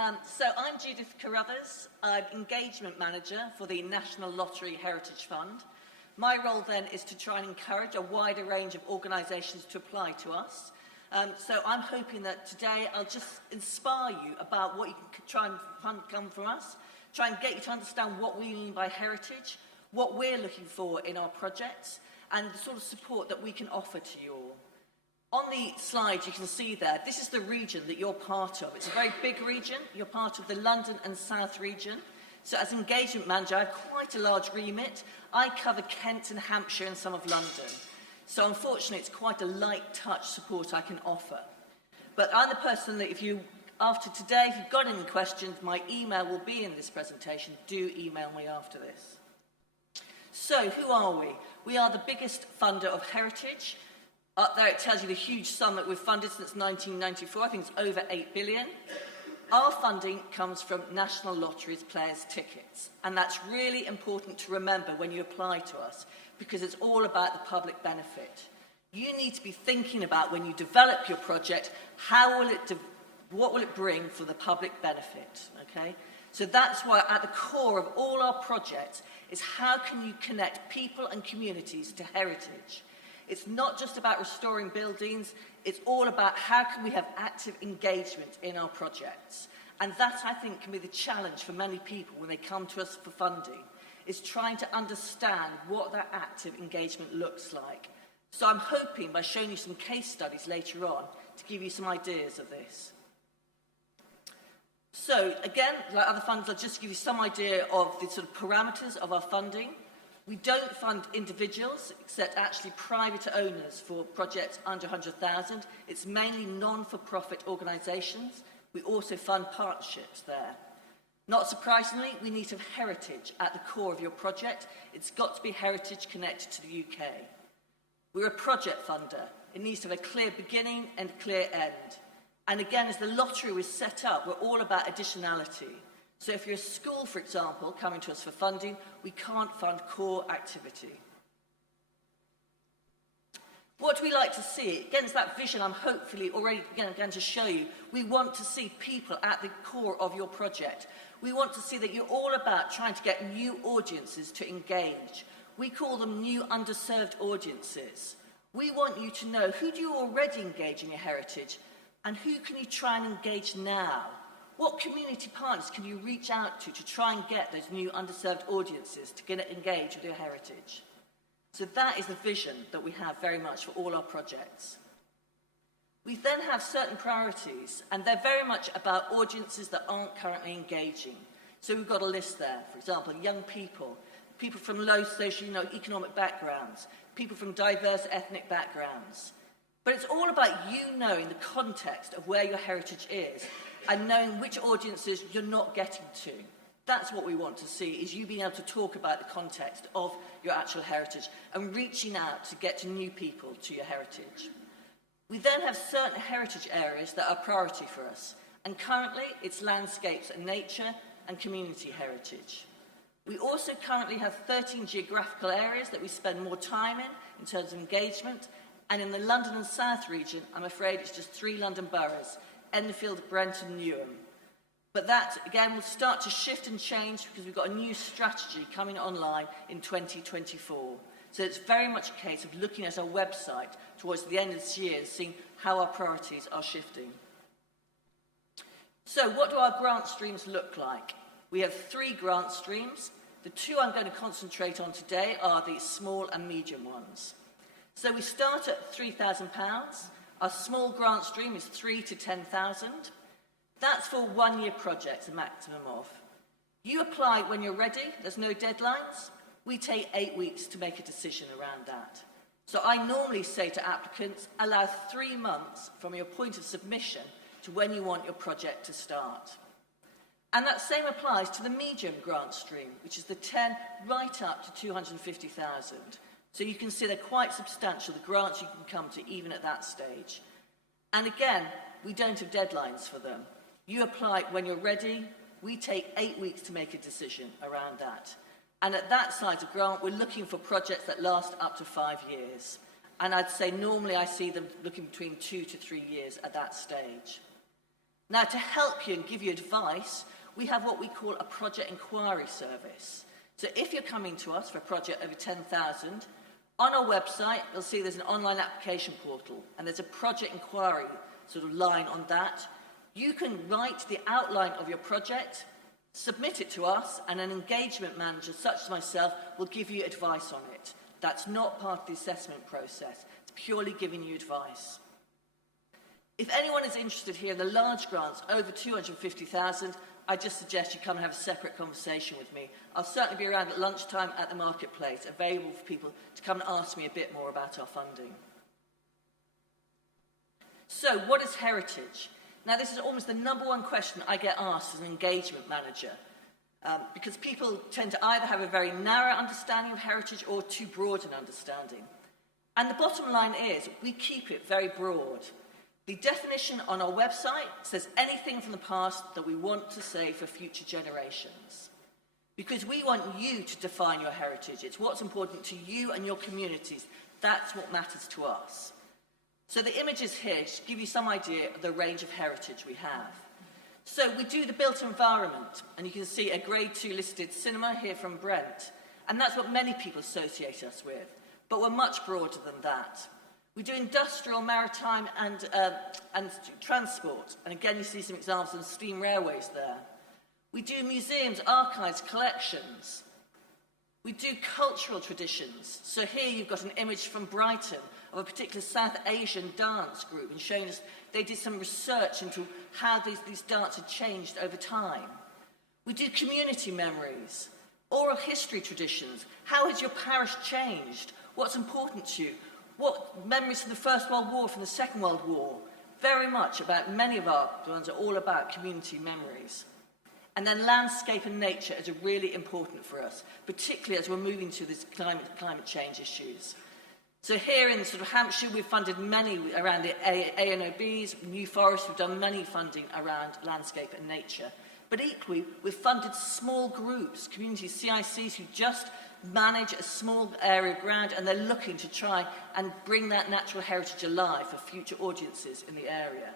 So I'm Judith Carruthers. I'm Engagement Manager for the National Lottery Heritage Fund. My role then is to try and encourage a wider range of organisations to apply to us. So I'm hoping that today I'll just inspire you about what you can try and come from us, try and get you to understand what we mean by heritage, what we're looking for in our projects, and the sort of support that we can offer to you all. On the slide you can see there, this is the region that you're part of. It's a very big region. You're part of the London and South region. So as engagement manager, I have quite a large remit. I cover Kent and Hampshire and some of London. So unfortunately, it's quite a light touch support I can offer. But I'm the person that after today, if you've got any questions, my email will be in this presentation. Do email me after this. So who are we? We are the biggest funder of heritage. Up there it tells you the huge sum that we've funded since 1994. I think it's over 8 billion. Our funding comes from National Lotteries players' tickets, and that's really important to remember when you apply to us, because it's all about the public benefit. You need to be thinking about, when you develop your project, what will it bring for the public benefit, okay? So that's why at the core of all our projects is how can you connect people and communities to heritage. It's not just about restoring buildings, it's all about how can we have active engagement in our projects. And that, I think, can be the challenge for many people when they come to us for funding, is trying to understand what that active engagement looks like. So I'm hoping, by showing you some case studies later on, to give you some ideas of this. So, again, like other funds, I'll just give you some idea of the sort of parameters of our funding. We don't fund individuals, except actually private owners for projects under 100,000. It's mainly non-for-profit organisations. We also fund partnerships there. Not surprisingly, we need to have heritage at the core of your project. It's got to be heritage connected to the UK. We're a project funder. It needs to have a clear beginning and a clear end. And again, as the lottery was set up, we're all about additionality. So if you're a school, for example, coming to us for funding, we can't fund core activity. What do we like to see? Again, it's that vision I'm hopefully already going to show you. We want to see people at the core of your project. We want to see that you're all about trying to get new audiences to engage. We call them new underserved audiences. We want you to know, who do you already engage in your heritage, and who can you try and engage now? What community partners can you reach out to try and get those new underserved audiences to get engaged with your heritage? So that is the vision that we have very much for all our projects. We then have certain priorities, and they're very much about audiences that aren't currently engaging. So we've got a list there. For example, young people, people from low socio-economic backgrounds, people from diverse ethnic backgrounds. But it's all about you knowing the context of where your heritage is and knowing which audiences you're not getting to. That's what we want to see, is you being able to talk about the context of your actual heritage and reaching out to get to new people to your heritage. We then have certain heritage areas that are a priority for us, and currently it's landscapes and nature and community heritage. We also currently have 13 geographical areas that we spend more time in terms of engagement, and in the London and South region, I'm afraid it's just 3 London boroughs: Enfield, Brent and Newham. But that, again, will start to shift and change because we've got a new strategy coming online in 2024. So it's very much a case of looking at our website towards the end of this year and seeing how our priorities are shifting. So what do our grant streams look like? We have 3 grant streams. The 2 I'm going to concentrate on today are the small and medium ones. So we start at £3,000. Our small grant stream is 3 to 10,000. That's for 1-year projects, a maximum of. You apply when you're ready. There's no deadlines. We take 8 weeks to make a decision around that. So I normally say to applicants, allow 3 months from your point of submission to when you want your project to start. And that same applies to the medium grant stream, which is the 10 right up to 250,000. So you can see they're quite substantial, the grants you can come to even at that stage. And again, we don't have deadlines for them. You apply when you're ready. We take 8 weeks to make a decision around that. And at that size of grant, we're looking for projects that last up to 5 years. And I'd say normally I see them looking between 2 to 3 years at that stage. Now, to help you and give you advice, we have what we call a project inquiry service. So if you're coming to us for a project over 10,000, on our website, you'll see there's an online application portal, and there's a project inquiry sort of line on that. You can write the outline of your project, submit it to us, and an engagement manager, such as myself, will give you advice on it. That's not part of the assessment process. It's purely giving you advice. If anyone is interested here in the large grants over 250,000, I just suggest you come and have a separate conversation with me. I'll certainly be around at lunchtime at the marketplace, available for people to come and ask me a bit more about our funding. So, what is heritage? Now, this is almost the number one question I get asked as an engagement manager, because people tend to either have a very narrow understanding of heritage or too broad an understanding. And the bottom line is, we keep it very broad. The definition on our website says anything from the past that we want to say for future generations. Because we want you to define your heritage. It's what's important to you and your communities. That's what matters to us. So the images here just give you some idea of the range of heritage we have. So we do the built environment, and you can see a grade 2 listed cinema here from Brent. And that's what many people associate us with. But we're much broader than that. We do industrial, maritime and transport. And again, you see some examples of steam railways there. We do museums, archives, collections. We do cultural traditions. So here you've got an image from Brighton of a particular South Asian dance group, and showing us they did some research into how these dances had changed over time. We do community memories, oral history traditions. How has your parish changed? What's important to you? What memories from the First World War, from the Second World War? Very much about, many of our ones are all about community memories. And then landscape and nature is really important for us, particularly as we're moving to these climate change issues. So here in sort of Hampshire, we've funded many around the ANOBs, New Forest, we've done many funding around landscape and nature. But equally, we've funded small groups, community CICs who just manage a small area of ground, and they're looking to try and bring that natural heritage alive for future audiences in the area.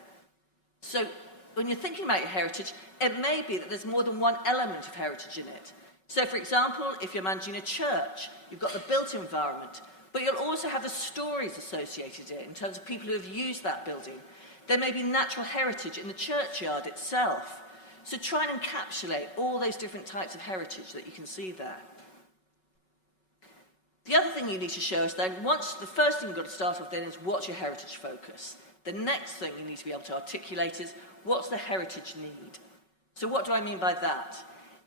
So when you're thinking about your heritage, it may be that there's more than one element of heritage in it. So for example, if you're managing a church, you've got the built environment, but you'll also have the stories associated in terms of people who have used that building. There may be natural heritage in the churchyard itself. So try and encapsulate all those different types of heritage that you can see there. The other thing you need to show us then, the first thing you've got to start off then is what's your heritage focus. The next thing you need to be able to articulate is what's the heritage need. So what do I mean by that?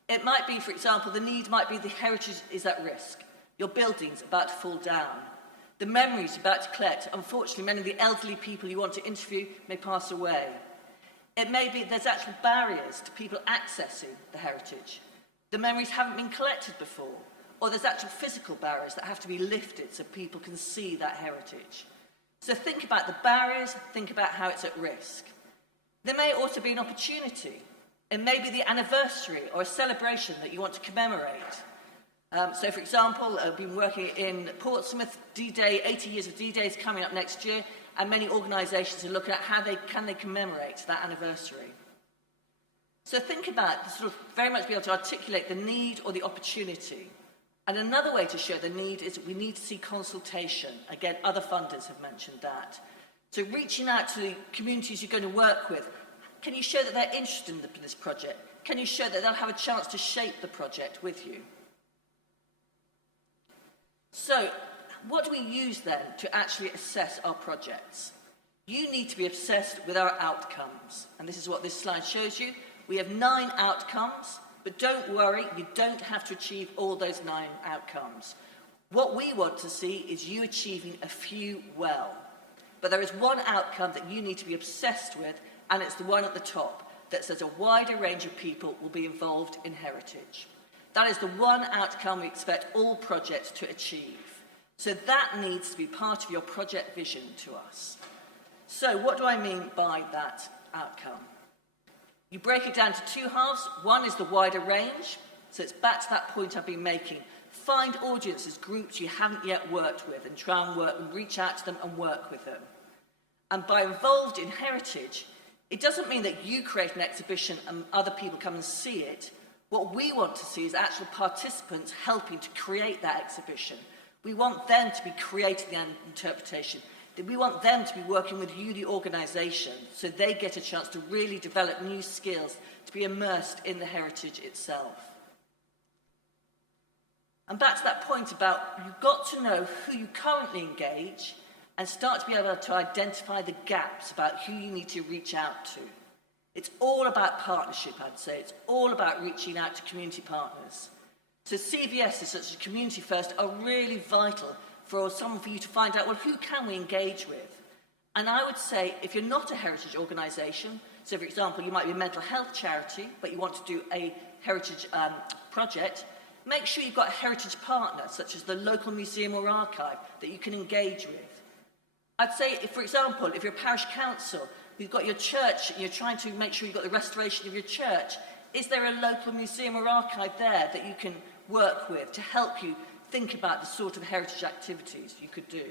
It might be, for example, the need might be the heritage is at risk. Your building's about to fall down. The memories you're about to collect. Unfortunately, many of the elderly people you want to interview may pass away. It may be there's actual barriers to people accessing the heritage. The memories haven't been collected before. Or there's actual physical barriers that have to be lifted so people can see that heritage. So think about the barriers, think about how it's at risk. There may also be an opportunity. It may be the anniversary or a celebration that you want to commemorate. So, for example, I've been working in Portsmouth, D-Day, 80 years of D-Day is coming up next year, and many organisations are looking at how they commemorate that anniversary. So think about, sort of very much be able to articulate the need or the opportunity. And another way to show the need is we need to see consultation. Again, other funders have mentioned that. So reaching out to the communities you're going to work with, can you show that they're interested in this project? Can you show that they'll have a chance to shape the project with you? So, what do we use then to actually assess our projects? You need to be obsessed with our outcomes. And this is what this slide shows you. We have 9 outcomes, but don't worry, you don't have to achieve all those 9 outcomes. What we want to see is you achieving a few well. But there is one outcome that you need to be obsessed with, and it's the one at the top that says a wider range of people will be involved in heritage. That is the one outcome we expect all projects to achieve. So that needs to be part of your project vision to us. So what do I mean by that outcome? You break it down to 2 halves. One is the wider range. So it's back to that point I've been making. Find audiences, groups you haven't yet worked with, and try and reach out to them and work with them. And by involved in heritage, It doesn't mean that you create an exhibition and other people come and see it. What we want to see is actual participants helping to create that exhibition. We want them to be creating the interpretation. We want them to be working with you, the organisation, so they get a chance to really develop new skills, to be immersed in the heritage itself. And back to that point about you've got to know who you currently engage and start to be able to identify the gaps about who you need to reach out to. It's all about partnership, I'd say. It's all about reaching out to community partners. So CVSs such as Community First are really vital for someone for you to find out, well, who can we engage with? And I would say, if you're not a heritage organisation, so for example, you might be a mental health charity, but you want to do a heritage project, make sure you've got a heritage partner, such as the local museum or archive, that you can engage with. I'd say, if, for example, if you're a parish council, you've got your church, and you're trying to make sure you've got the restoration of your church, is there a local museum or archive there that you can work with to help you think about the sort of heritage activities you could do?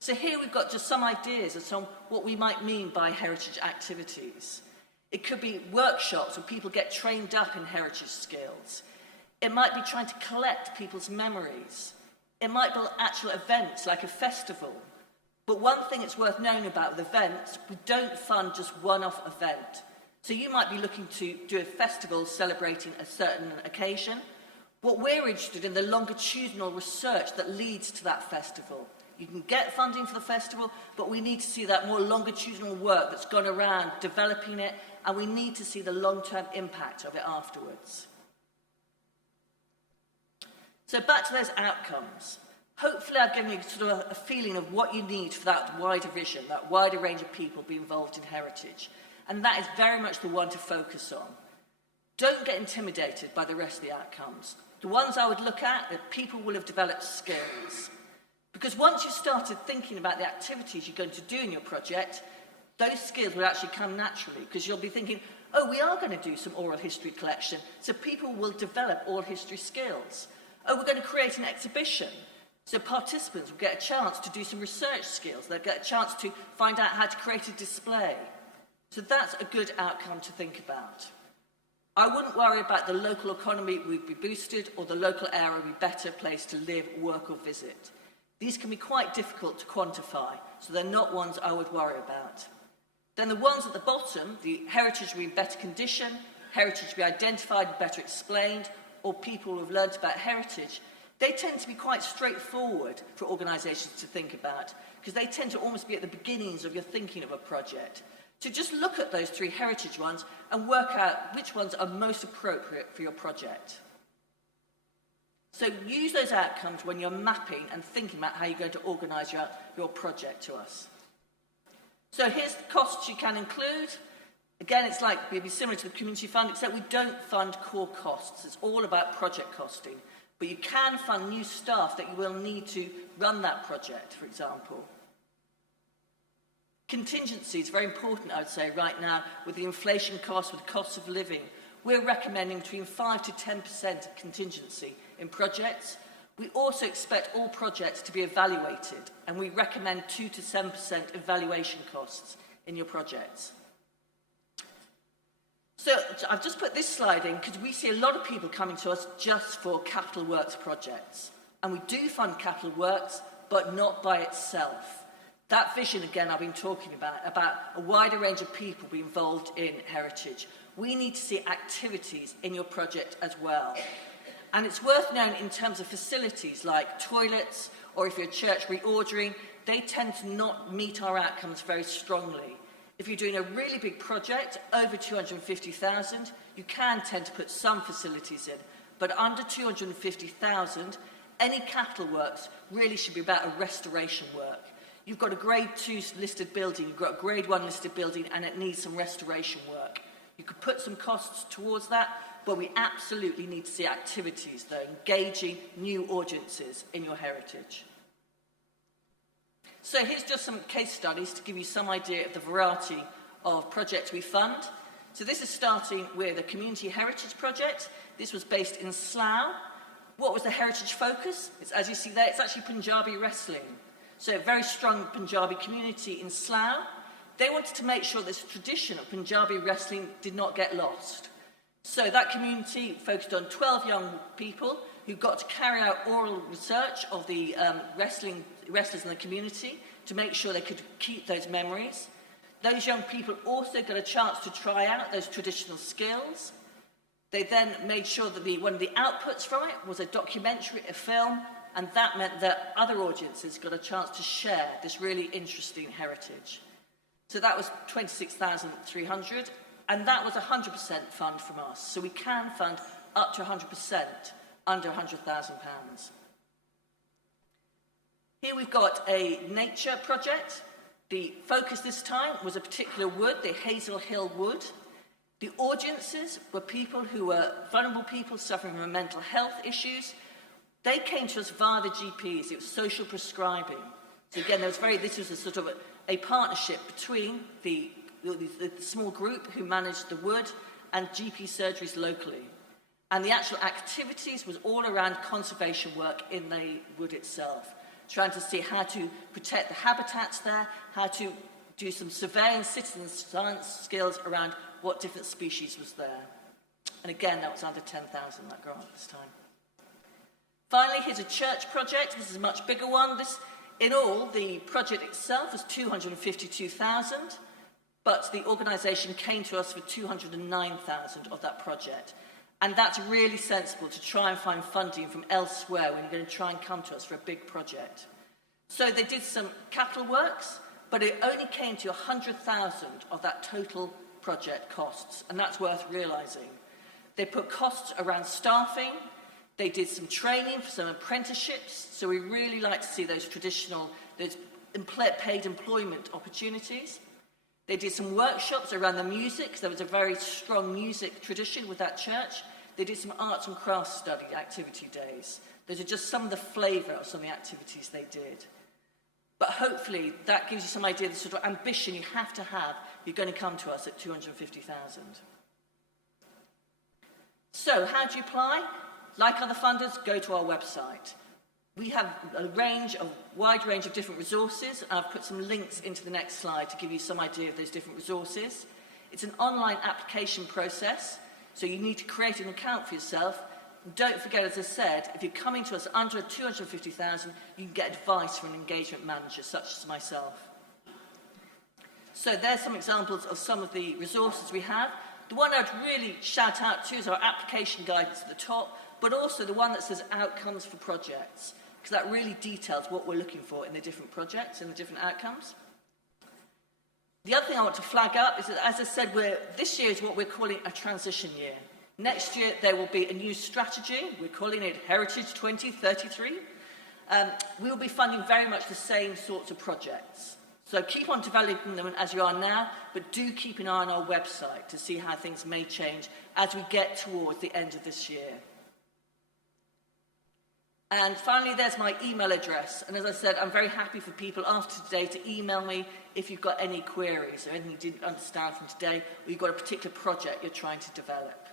So here we've got just some ideas of what we might mean by heritage activities. It could be workshops where people get trained up in heritage skills. It might be trying to collect people's memories. It might be actual events like a festival. But one thing it's worth knowing about with events, we don't fund just one-off event. So you might be looking to do a festival celebrating a certain occasion. What we're interested in, the longitudinal research that leads to that festival. You can get funding for the festival, but we need to see that more longitudinal work that's gone around developing it, and we need to see the long-term impact of it afterwards. So back to those outcomes. Hopefully I've given you sort of a feeling of what you need for that wider vision, that wider range of people be involved in heritage. And that is very much the one to focus on. Don't get intimidated by the rest of the outcomes. The ones I would look at, that people will have developed skills. Because once you've started thinking about the activities you're going to do in your project, those skills will actually come naturally, because you'll be thinking, oh, we are going to do some oral history collection, so people will develop oral history skills. Oh, we're going to create an exhibition, so participants will get a chance to do some research skills. They'll get a chance to find out how to create a display. So that's a good outcome to think about. I wouldn't worry about the local economy would be boosted or the local area would be a better place to live, work or visit. These can be quite difficult to quantify, so they're not ones I would worry about. Then the ones at the bottom, the heritage will be in better condition, heritage will be identified and better explained, or people who have learnt about heritage, they tend to be quite straightforward for organisations to think about, because they tend to almost be at the beginnings of your thinking of a project. So just look at those three heritage ones and work out which ones are most appropriate for your project. So use those outcomes when you're mapping and thinking about how you're going to organise your project to us. So here's the costs you can include. Again, it's like it'd be similar to the community fund, except we don't fund core costs. It's all about project costing. But you can fund new staff that you will need to run that project, for example. Contingency is very important, I would say, right now, with the inflation costs, with the cost of living. We're recommending between 5 to 10% contingency in projects. We also expect all projects to be evaluated, and we recommend 2 to 7% evaluation costs in your projects. So I've just put this slide in because we see a lot of people coming to us just for capital works projects. And we do fund capital works, but not by itself. That vision, again, I've been talking about a wider range of people being involved in heritage. We need to see activities in your project as well. And it's worth knowing in terms of facilities like toilets, or if you're a church reordering, they tend to not meet our outcomes very strongly. If you're doing a really big project, over 250,000, you can tend to put some facilities in. But under 250,000, any capital works really should be about a restoration work. You've got a grade 2 listed building, you've got a grade 1 listed building, and it needs some restoration work. You could put some costs towards that, but we absolutely need to see activities, though, engaging new audiences in your heritage. So here's just some case studies to give you some idea of the variety of projects we fund. So this is starting with a community heritage project. This was based in Slough. What was the heritage focus? As you see there, it's actually Punjabi wrestling. So a very strong Punjabi community in Slough. they wanted to make sure this tradition of Punjabi wrestling did not get lost. So that community focused on 12 young people who got to carry out oral research of the wrestlers in the community to make sure they could keep those memories. Those young people also got a chance to try out those traditional skills. They then made sure that one of the outputs from it was a documentary, a film, and that meant that other audiences got a chance to share this really interesting heritage. So that was 26,300, and that was 100% fund from us. So we can fund up to 100% under £100,000. Here we've got a nature project. The focus this time was a particular wood, the Hazel Hill wood. The audiences were people who were vulnerable people suffering from mental health issues. They came to us via the GPs. It was social prescribing. So again, this was a sort of a partnership between the small group who managed the wood and GP surgeries locally. And the actual activities was all around conservation work in the wood itself, trying to see how to protect the habitats there, how to do some surveying citizen science skills around what different species was there. And again, that was under 10,000, that grant this time. Finally, here's a church project. This is a much bigger one. In all, the project itself was 252,000, but the organisation came to us for 209,000 of that project. And that's really sensible to try and find funding from elsewhere when you're going to try and come to us for a big project. So they did some capital works, but it only came to 100,000 of that total project costs, and that's worth realising. They put costs around staffing. They did some training for some apprenticeships, so we really like to see those traditional, those paid employment opportunities. They did some workshops around the music, because there was a very strong music tradition with that church. They did some arts and crafts study activity days. Those are just some of the flavour of some of the activities they did. But hopefully that gives you some idea of the sort of ambition you have to have if you're going to come to us at 250,000. So how do you apply? Like other funders, go to our website. We have a wide range of different resources. I've put some links into the next slide to give you some idea of those different resources. It's an online application process, so you need to create an account for yourself. Don't forget, as I said, if you're coming to us under 250,000, you can get advice from an engagement manager, such as myself. So there's some examples of some of the resources we have. The one I'd really shout out to is our application guidance at the top, but also the one that says outcomes for projects, because that really details what we're looking for in the different projects and the different outcomes. The other thing I want to flag up is that, as I said, this year is what we're calling a transition year. Next year, there will be a new strategy. We're calling it Heritage 2033. We will be funding very much the same sorts of projects. So keep on developing them as you are now, but do keep an eye on our website to see how things may change as we get towards the end of this year. And finally, there's my email address. And as I said, I'm very happy for people after today to email me if you've got any queries or anything you didn't understand from today, or you've got a particular project you're trying to develop.